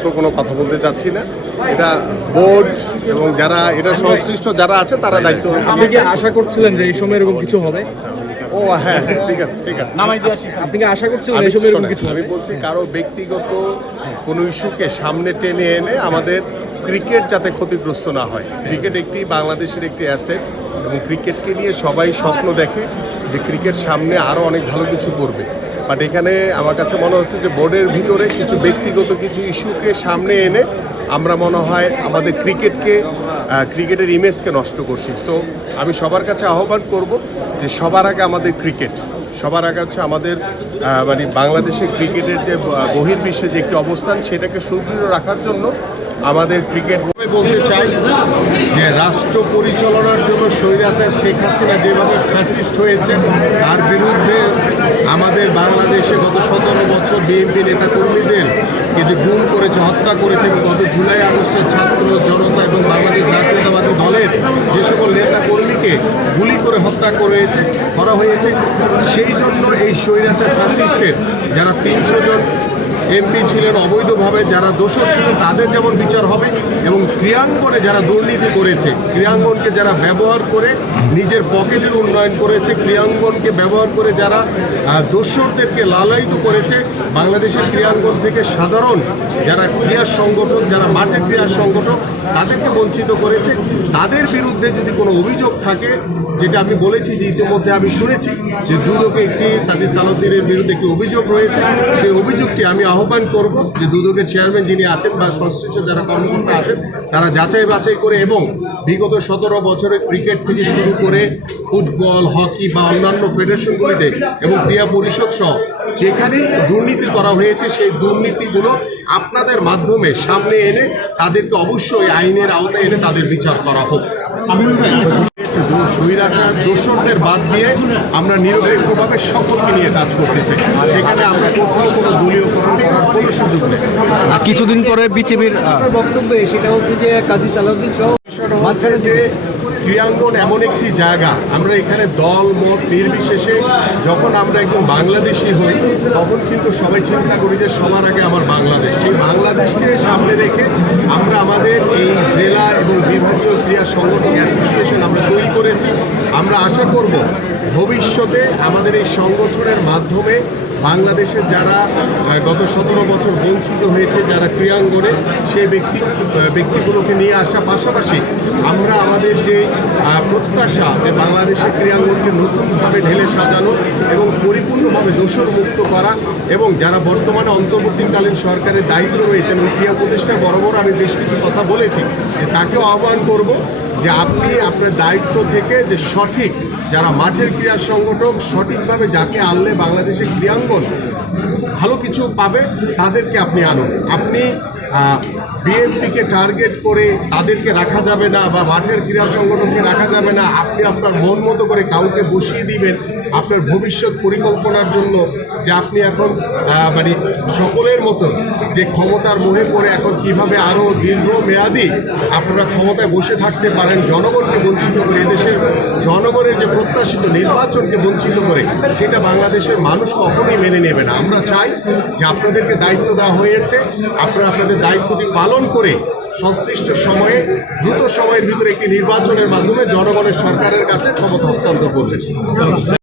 ব্যক্তিগত কোনো কথা বলতে চাচ্ছি না। এটা বোর্ড এবং যারা এটা সংশ্লিষ্ট যারা আছে তারা দায়িত্ব। আপনি কি আশা করছিলেন যে এই সময় এরকম কিছু হবে? ও হ্যাঁ, ঠিক আছে। আপনি কি আশা করছিলেন এই সময় এরকম কিছু হবে? আমি বলছি কারো ব্যক্তিগত কোনো ইস্যুকে সামনে টেনে এনে আমাদের ক্রিকেট যাতে ক্ষতিগ্রস্ত না হয়। ক্রিকেট একটি বাংলাদেশের একটি অ্যাসেট এবং ক্রিকেটকে নিয়ে সবাই স্বপ্ন দেখে যে ক্রিকেট সামনে আরও অনেক ভালো কিছু করবে। বাট এখানে আমার কাছে মনে হচ্ছে যে বোর্ডের ভিতরে কিছু ব্যক্তিগত কিছু ইস্যুকে সামনে এনে আমরা মনে হয় আমাদের ক্রিকেটের ইমেজকে নষ্ট করছি। সো আমি সবার কাছে আহ্বান করব যে সবার আগে আমাদের ক্রিকেট, সবার আগে হচ্ছে আমাদের মানে বাংলাদেশের ক্রিকেটের যে বহির্বিশ্বে যে একটি অবস্থান সেটাকে সুদৃঢ় রাখার জন্য আমাদের ক্রিকেট বলতে চাই যে রাষ্ট্র পরিচালনার জন্য স্বৈরাচার শেখ হাসিনা যেভাবে ফ্যাসিস্ট হয়েছে তার বিরুদ্ধে আমাদের বাংলাদেশে গত 17 বছর বিএনপি নেতাকর্মীদের যে গুম করেছে, হত্যা করেছে এবং গত জুলাই আগস্টে ছাত্র জনতা এবং বাংলাদেশ জাতীয়তাবাদী দলের যে সকল নেতাকর্মীকে গুলি করে হত্যা করা হয়েছে, সেই জন্য এই স্বৈরাচার ফ্যাসিস্টের যারা 300 জন এমপি ছিলেন অবৈধভাবে, যারা দোষর ছিলেন তাদের যেমন বিচার হবে এবং ক্রীড়াঙ্গনে যারা দুর্নীতি করেছে, ক্রীড়াঙ্গনকে যারা ব্যবহার করে নিজের পকেটের উন্নয়ন করেছে, ক্রীড়াঙ্গনকে ব্যবহার করে যারা দোষরদেরকে লালায়িত করেছে, বাংলাদেশের ক্রীড়াঙ্গন থেকে সাধারণ যারা ক্রীড়া সংগঠক, যারা মাঠে ক্রীড়া সংগঠক তাদেরকে বঞ্চিত করেছে, তাদের বিরুদ্ধে যদি কোনো অভিযোগ থাকে, যেটা আমি বলেছি যে ইতিমধ্যে আমি শুনেছি যে দুদকে একটি তাজিদ সালাউদ্দিনের বিরুদ্ধে একটি অভিযোগ রয়েছে, সেই অভিযোগটি আমি আহ্বান করব যে দুদকের চেয়ারম্যান যিনি আছেন বা সংশ্লিষ্ট যারা কর্মকর্তা আছেন তারা যাচাই বাছাই করে এবং বিগত 17 বছরের ক্রিকেট থেকে শুরু করে ফুটবল, হকি বা অন্যান্য ফেডারেশনগুলিতে এবং ক্রীড়া পরিষদ সহ যেখানে দুর্নীতি করা হয়েছে সেই দুর্নীতিগুলো আপনাদের মাধ্যমে সামনে এনে তাদেরকে অবশ্যই আইনের আওতায় এনে তাদের বিচার করা হোক। স্বৈরাচার দোষরদের বাদ দিয়ে আমরা নিরপেক্ষভাবে সকলকে নিয়ে কাজ করতে চাই, সেখানে আমরা কোথাও কোনো দলীয়করণ করার কোনো সুযোগ নেই। কিছুদিন পরে বিসিবির বক্তব্যে সেটা হচ্ছে যে কাজী সালাউদ্দিন সহ যে ক্রীড়াঙ্গন এমন একটি জায়গা, আমরা এখানে দল মত নির্বিশেষে যখন আমরা একজন বাংলাদেশি হই তখন কিন্তু সবাই চিন্তা করি যে সবার আগে আমার বাংলাদেশ। সেই বাংলাদেশকে সামনে রেখে আমরা আমাদের এই জেলা এবং বিভাগীয় ক্রীড়া সংগঠন অ্যাসোসিয়েশন আমরা তৈরি করেছি। আমরা আশা করব ভবিষ্যতে আমাদের এই সংগঠনের মাধ্যমে বাংলাদেশের যারা গত 17 বছর বঞ্চিত হয়েছে যারা ক্রীড়াঙ্গনে, সেই ব্যক্তিগুলোকে নিয়ে আসা, পাশাপাশি আমরা আমাদের যে প্রত্যাশা যে বাংলাদেশের ক্রীড়াঙ্গনকে নতুনভাবে ঢেলে সাজানো এবং পরিপূর্ণভাবে দোষরমুক্ত করা, এবং যারা বর্তমানে অন্তর্বর্তীকালীন সরকারের দায়িত্ব রয়েছে এবং ক্রীড়া উপদেষ্টা বরাবর আমি বেশ কিছু কথা বলেছি যে তাকেও আহ্বান করব যে আপনি আপনার দায়িত্ব থেকে যে সঠিক যারা মাঠের ক্রীড়া সংগঠক সঠিকভাবে যাকে আনলে বাংলাদেশের ক্রীড়াঙ্গন ভালো কিছু পাবে তাদেরকে আপনি আনুন। আপনি বিএনপিকে টার্গেট করে তাদেরকে রাখা যাবে না বা মাঠের ক্রীড়া সংগঠনকে রাখা যাবে না। আপনি আপনার মন মতো করে কাউকে বসিয়ে দিবেন আপনার ভবিষ্যৎ পরিকল্পনার জন্য, যে আপনি এখন মানে সকলের মতো যে ক্ষমতার মোহে পড়ে এখন কিভাবে আরও দীর্ঘমেয়াদী আপনারা ক্ষমতায় বসে থাকতে পারেন, জনগণকে বঞ্চিত করে, এদেশের জনগণের যে প্রত্যাশিত নির্বাচনকে বঞ্চিত করে, সেটা বাংলাদেশের মানুষ কখনোই মেনে নেবে না। আমরা চাই যে আপনাদেরকে দায়িত্ব দেওয়া হয়েছে, আপনারা আপনাদের দায়িত্বটি পালন করে সংশ্লিষ্ট সময়ে দ্রুত সময়ের ভিতরে একটি নির্বাচনের মাধ্যমে জনগণের সরকারের কাছে ক্ষমতা হস্তান্তর করবেন।